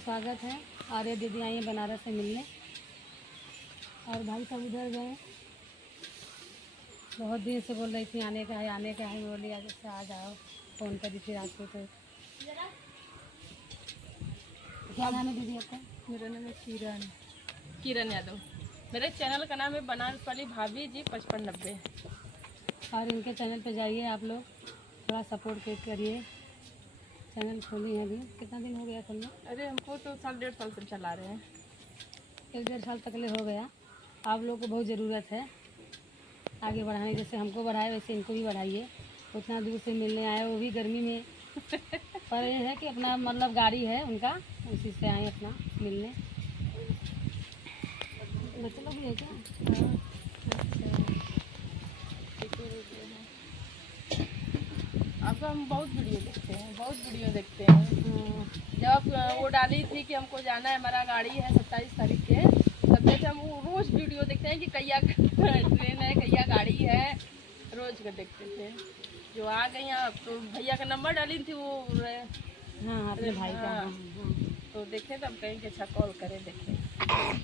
स्वागत है। आर्य दीदी आई हैं बनारस से मिलने और भाई साहब उधर गए। बहुत दिन से बोल रही थी आने का है आने का है, बोली आज से आ जाओ, फ़ोन करी थी रात को। तो क्या नाम है दीदी आपका? मेरा नाम है किरण यादव। मेरे चैनल का नाम है बनारस वाली भाभी जी 5590। और इनके चैनल पे जाइए आप लोग, थोड़ा सपोर्ट करिए। चैनल खोली है अभी, कितना दिन हो गया खोलना? अरे हमको तो साल 1.5 साल से चला रहे हैं। 1-1.5 साल तक ले हो गया। आप लोग को बहुत ज़रूरत है आगे बढ़ाने, जैसे हमको बढ़ाए वैसे इनको भी बढ़ाइए। उतना दूर से मिलने आए, वो भी गर्मी में पर ये है कि अपना मतलब गाड़ी है उनका, उसी से आए अपना मिलने। बच्चे लोग भी है क्या? आपका हम बहुत वीडियो देखते हैं। जब आप वो डाली थी कि हमको जाना है, हमारा गाड़ी है 27 तारीख के, तब से हम रोज़ वीडियो देखते हैं कि कैया ट्रेन है, कैया गाड़ी है, रोज़ का देखते थे। जो आ गई आप तो भैया का नंबर डाली थी वो हाँ अपने भाई का। हाँ, हाँ। तो देखे तब कहीं कि अच्छा कॉल करें देखें।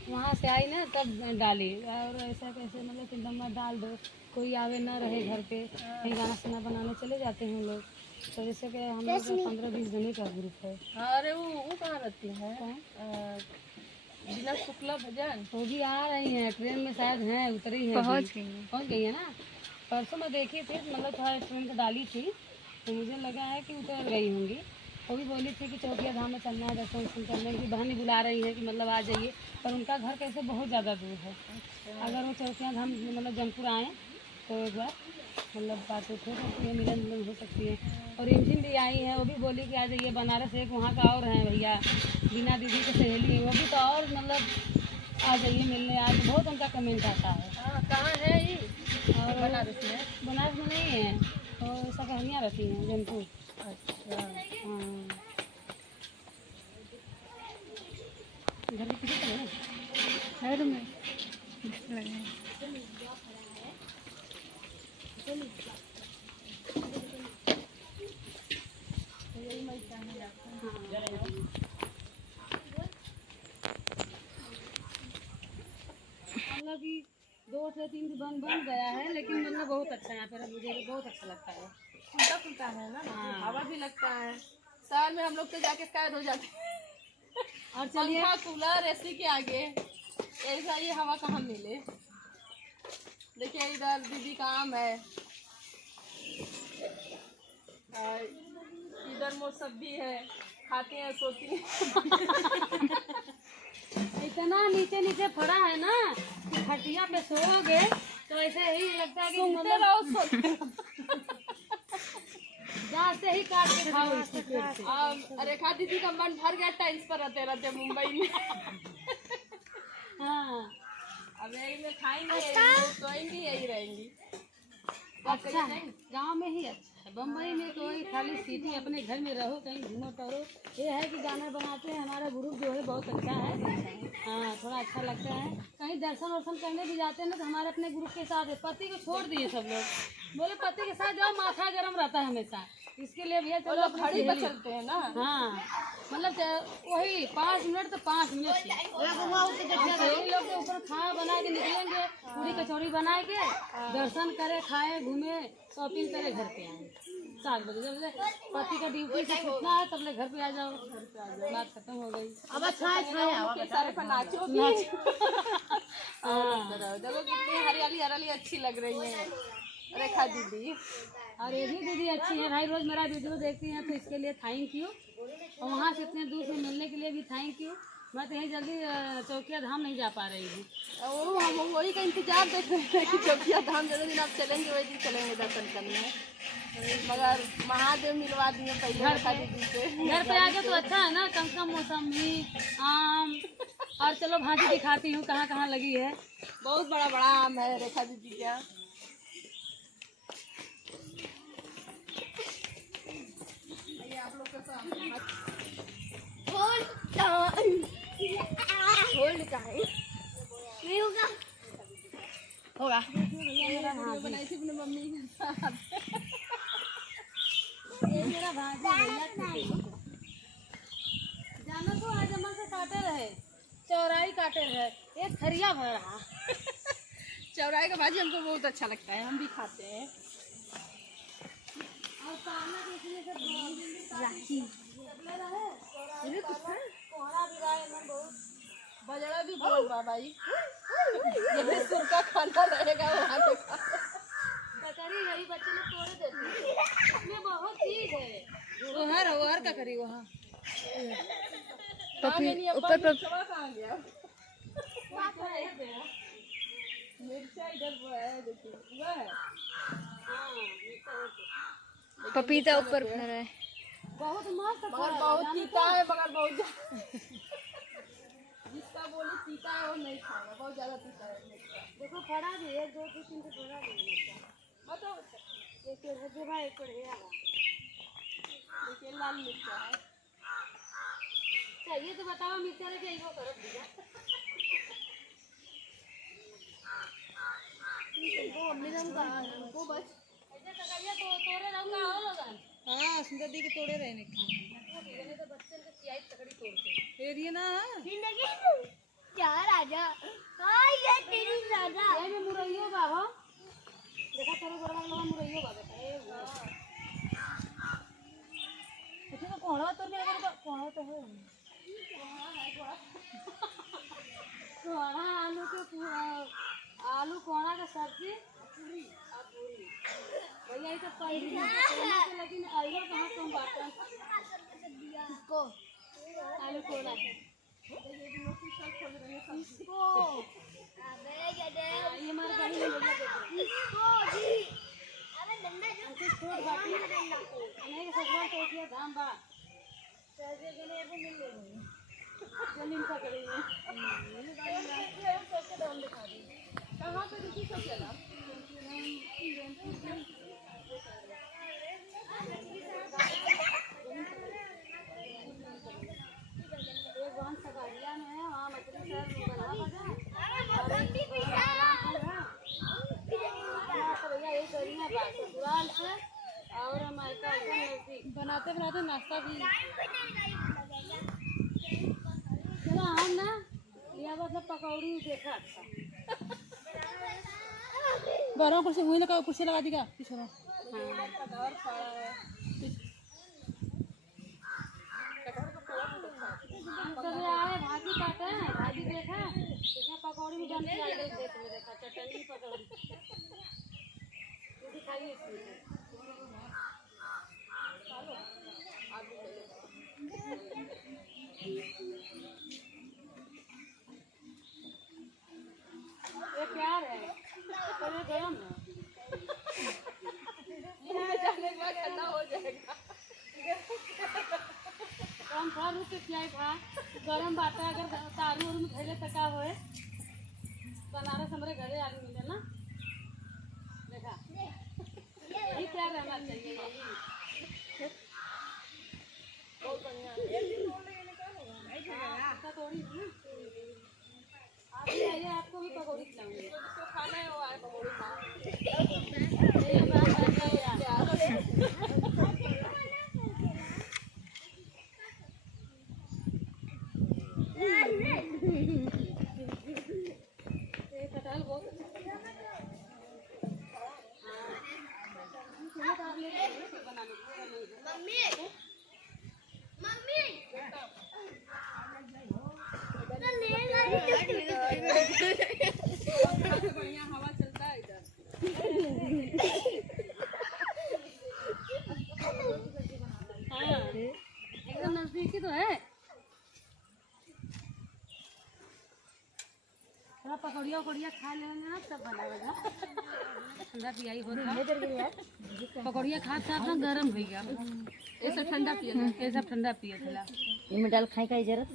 वहाँ से आई ना तब डाली, और ऐसा कैसे मतलब कि नंबर डाल दो, कोई आवे ना रहे घर पे, कहीं गाना सुना बनाने चले जाते हैं हम लोग। तो जैसे कि हम लोग 15-20 जने का ग्रुप है। अरे वो कहाँ रहती हैं? बिना शुक्ला भजन वो भी आ रही हैं, ट्रेन में शायद हैं, उतरी हैं, पहुँच गई है ना। परसों मैं देखी थी, मतलब थोड़ा ट्रेन को डाली थी तो मुझे लगा है कि उतर गई होंगी। वो भी बोली थी कि चौकिया धाम में चलना है, दर्शन वर्शन करने की बहाने बुला रही है कि मतलब आ जाइए, पर उनका घर कैसे बहुत ज़्यादा दूर है। अगर वो चौकिया धाम मतलब जमपुर आएँ तो एक बार मतलब बात हो सकती है, मिलन मिलन हो सकती है। और रिमझिम भी आई है, वो भी बोली कि आ जाइए बनारस। एक वहाँ का और हैं भैया, बीना दीदी की सहेली है, वो भी तो और मतलब आ जाइए मिलने। आज बहुत उनका कमेंट आता है। कहाँ है ये? और बनारस में? बनारस में नहीं है, वो सकहनिया रहती हैं, जौनपुर। अच्छा। हाँ, घर में किसी तरह है। घर में मतलब कि 2 से 3 बन गया है, लेकिन मतलब बहुत अच्छा है यहाँ पर, मुझे भी बहुत अच्छा लगता है। खुलता खुलता है ना। हाँ। हवा भी लगता है। साल में हम लोग तो जाके कैद हो जाते हैं। और चलिए पंखा कूलर एसी के आगे ऐसा ये हवा कहाँ मिले। देखिए इधर दीदी का आम है, और इधर मौसम्बी है, खाते हैं सोती हैं। इतना नीचे नीचे फड़ा है ना कि खटिया पे सोओगे तो ऐसे ही लगता है कि मतलब जहाँ से ही काट के खाओ इसके पेट से। रेखा दीदी का मन भर गया टाइल्स पर रहते रहते मुंबई में। हाँ अब यही में खाएंगे, सोएंगी, यही रहेंगी। अच्छा है, गांव में ही अच्छा है। बम्बई में तो वही खाली सिटी, अपने घर में रहो, कहीं घूमो टहरो। ये है कि गाना बनाते हैं, हमारा ग्रुप जो है बहुत अच्छा है। हाँ थोड़ा अच्छा लगता है। कहीं दर्शन वर्शन करने भी जाते हैं ना तो हमारे अपने ग्रुप के साथ है। पति को छोड़ दिए सब लोग, बोले पति के साथ जाओ, माथा गर्म रहता है हमेशा, इसके लिए भैया चलो घड़ी पर चलते हैं ना। हाँ मतलब वही 5 मिनट तो 5 मिनट सही लोग के ऊपर खाना बना के निकलेंगे, पूरी कचौड़ी बना के दर्शन करे, खाए, घूमे, शॉपिंग करे, घर पे आए 7 बजे। जब पति का ड्यूटी से छूटना है तब ले घर पे आ जाओ, बात खत्म हो गई। अब अच्छा है सारे पर नाचो भी। देखो कितनी हरियाली हरियाली अच्छी लग रही है रेखा दीदी। और ये भी दीदी अच्छी है भाई, रोज मेरा वीडियो देखती हैं तो इसके लिए थैंक यू। और वहाँ से इतने दूर से मिलने के लिए भी थैंक यू। मैं तो यही जल्दी चौकिया धाम नहीं जा पा रही हूँ। हम वही का इंतजार देख रहे हैं कि चौकिया धाम जिस दिन आप चलेंगे वही दिन चलेंगे दर्शन करने। मगर महादेव मिलवा दिए पहले रेखा दीदी से। घर पे आके तो अच्छा है ना, कम से कम मौसमी, आम, और चलो भाजी दिखाती हूँ कहाँ कहाँ लगी है। बहुत बड़ा बड़ा आम है रेखा दीदी का। आप लोग का होल्ड का है नहीं होगा होगा। बनाई थी अपनी मम्मी के साथ। ये मेरा भांजा भैया जाना तो आज चौराई काटे है, एक थरिया भर रहा। चौराहे का भाजी हमको बहुत अच्छा लगता है, हम भी खाते हैं। और पालक इसलिए सब राखी ये कुछ है? कोहरा भी रहा है मन बहुत। बजड़ा भी बहुत बा भाई। ये भी सुर का खाना रहेगा वहाँ पे। ककरी यही बच्चे लोग तोड़े देते हैं, इसमें बहुत चीज है। वहर ककरी वहाँ ऊपर पर कहाँ गया? मिर्चा इधर वो है, देखिए वो है। पपीता ऊपर फर है। बहुत मस्त मगर बहुत तीता है, मगर बहुत जिसका बोली तीता है वो नहीं खाएगा, बहुत ज्यादा तीता है मिर्चा। देखो फड़ा भी है, 2 2 3 फड़ा भी है। बताओ एक है भाई, एक है आला। देखिए लाल मिर्चा है। चाहिए तो बताओ, मिर्चा लेके आइयो कर दिया। वो मिलन का हमको बस ऐसे ककरिया तो तोड़े रहूंगा हो लोगन। हाँ सुंदर दी के तोड़े रहने की मैंने तो बच्चे के सियाई तकड़ी तोड़ते एरिया ना। क्या राजा? हाँ ये तेरी राजा। ये में मुरैयो बा हो, देखा तेरे गोरवा लगा मुरैयो बा बेटा। ए वो तो कोहड़ा तोड़ के लगा, कोहड़ा तो है। कोहड़ा आलू के आलू कोहड़ा का सब्जी पूरी और पूरी। भैया ये तो पहली से, लेकिन आइयो कहाँ तुम बात इसको आलू कोहड़ा इसको अबे गधे ये हमारे बहन ने बोला देते इसको जी। अबे डंडा जो हमसे छोट बाटी नहीं के ससुराल तो किया धाम बा सहजे गने को मिल ले जमीन का करेंगे। कहाँ पे रुकी सब चला? एक वहाँ सगारिया में है, वहाँ मछली सब बना बजा तो भैया यही करिए बात ससुराल से और हमारे का नजदीक बनाते बनाते नाश्ता भी चलो हम ना यह मतलब पकौड़ी देखा। अच्छा बारह कुर्सी वहीं लगा, कुर्सी लगा देगा पीछे में। कभी आए भाजी काटे हैं, भाजी देखा इसमें पकौड़ी भी बन के देख में देखा, चटनी पकौड़ी दिखाइए ये प्यार है पर ये गरम है। मुंह में जाने के बाद ठंडा हो जाएगा। हम फल रुक के खिलाई था, गरम बात है। अगर तारू उरू में धैले तका होए बनारस हमारे घरे आदमी मिले ना, देखा यही प्यार रहना चाहिए। यही बहुत बढ़िया। पकौड़ी ना आप भी आइए, आपको भी पकौड़ी खिलाऊंगी। जिसको खाना है वो आए पकौड़ी खाओ। कटहल बहुत मम्मी मम्मी बढ़िया हवा चलता है इधर। हाँ एकदम नजदीकी तो है। थोड़ा पकौड़िया उकौड़िया खा लेंगे ना सब भला होगा। ठंडा पियाई होता पकौड़िया खा खा अपना गरम हो गया। ये सब ठंडा पिए, ये सब ठंडा पिए थोड़ा इनमें डाल खाई का जरूरत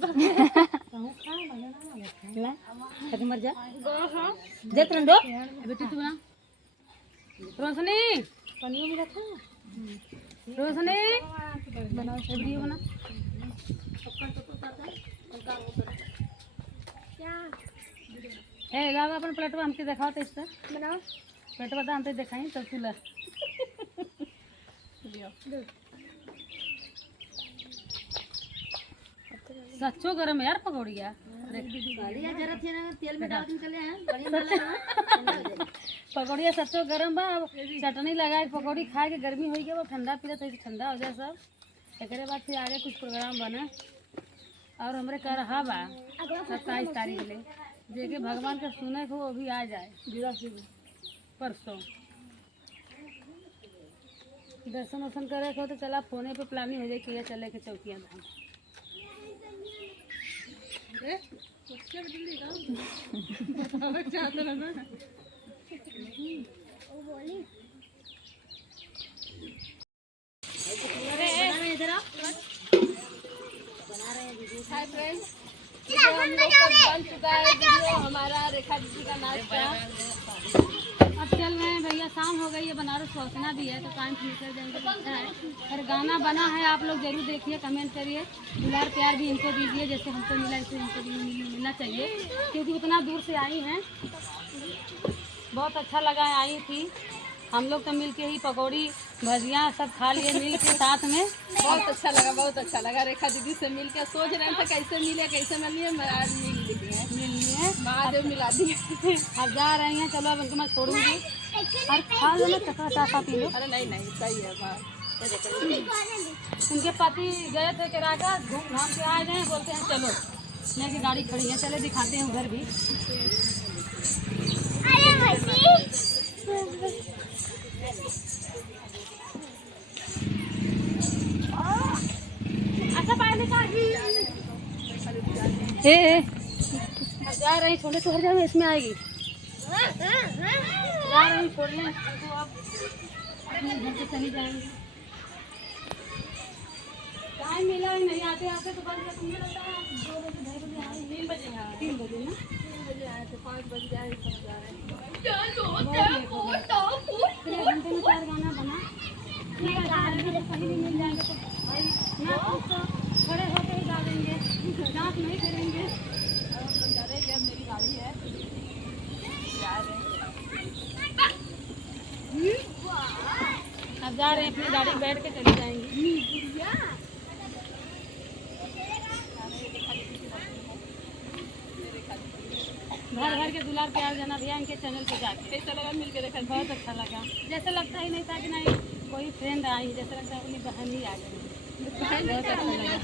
ला खाके मर जा देख रंडो बेटी तू बना रोशनी पनीर मिला था रोशनी बनाओ वीडियो बना ए लावा अपन प्लेटवा हमके दिखाओ तो इससे बनाओ प्लेटवा तो हमके दिखाई तब तू ला सच्चो गरम है यार पकौड़िया। जरा थी ना तेल में डाल के चले हैं बढ़िया लगा पकौड़िया सच्चो गरम बा। अब चटनी लगाए पकौड़ी खाए के गर्मी हो गई वो ठंडा पी तो ठंडा हो जाए सब। एक बाद फिर आगे कुछ प्रोग्राम बना और हमारे कर रहा बा 27 तारीख ले देखे भगवान का सुने को वो भी आ जाए परसों दर्शन वर्शन करे को तो चला फोने पे प्लानिंग हो जाए कि चले के चौकिया धाम। हाय फ्रेंड्स, हम लोग का बन चुका है वीडियो हमारा रेखा दीदी का नाच का। अब चल रहे हैं भैया, शाम हो गई है, बनारस पहुँचना भी है तो टाइम से निकल जाएंगे अच्छा है। और गाना बना है आप लोग जरूर देखिए, कमेंट करिए, दुलार प्यार भी इनको दीजिए जैसे हमको मिला ऐसे इनको भी मिलना चाहिए क्योंकि उतना दूर से आई हैं। बहुत अच्छा लगा है, आई थी हम लोग तो मिल के ही पकौड़ी भजिया सब खा लिए मिल के साथ में। बहुत अच्छा लगा, बहुत अच्छा लगा। रेखा दीदी से मिल के सोच रहे थे कैसे मिले कैसे मिलिए, मैं आज मिल लिए महादेव मिला दिए। अब जा रहे हैं, चलो अब उनको मैं छोड़ूंगी और खा लो चक्कर चासा पी लो। अरे नहीं सही है। उनके पति गए थे किराया घूम घाम के आ गए, बोलते हैं चलो मैं की गाड़ी खड़ी है, चले दिखाते हैं उधर भी। जा रही छोड़े तो हर जाए इसमें आएगी। जा रही छोड़ने तो अब अपने घर से चली जाएंगे। टाइम मिला ही नहीं, आते आते तो बस लगता है 2 बजे 2 बजे आए 3 बजे ना 3 बजे आए थे 5 बज गए समझ आ रहे हैं। 3 घंटे में 4 गाना बना कहीं भी मिल जाएंगे तो भाई ना तो खड़े होकर ही गा देंगे, डांस नहीं करेंगे। मेरी गाड़ी है अब जा रहे हैं अपनी गाड़ी में बैठ के चली जाएंगे। घर घर के दुलार प्यार जाना भैया इनके चैनल पे जाके कैसा लगा मिल के देखा? बहुत अच्छा लगा। जैसे लगता ही नहीं था कि नहीं कोई फ्रेंड आई, जैसे लगता है अपनी बहन ही आ गई। बहुत अच्छा लगा।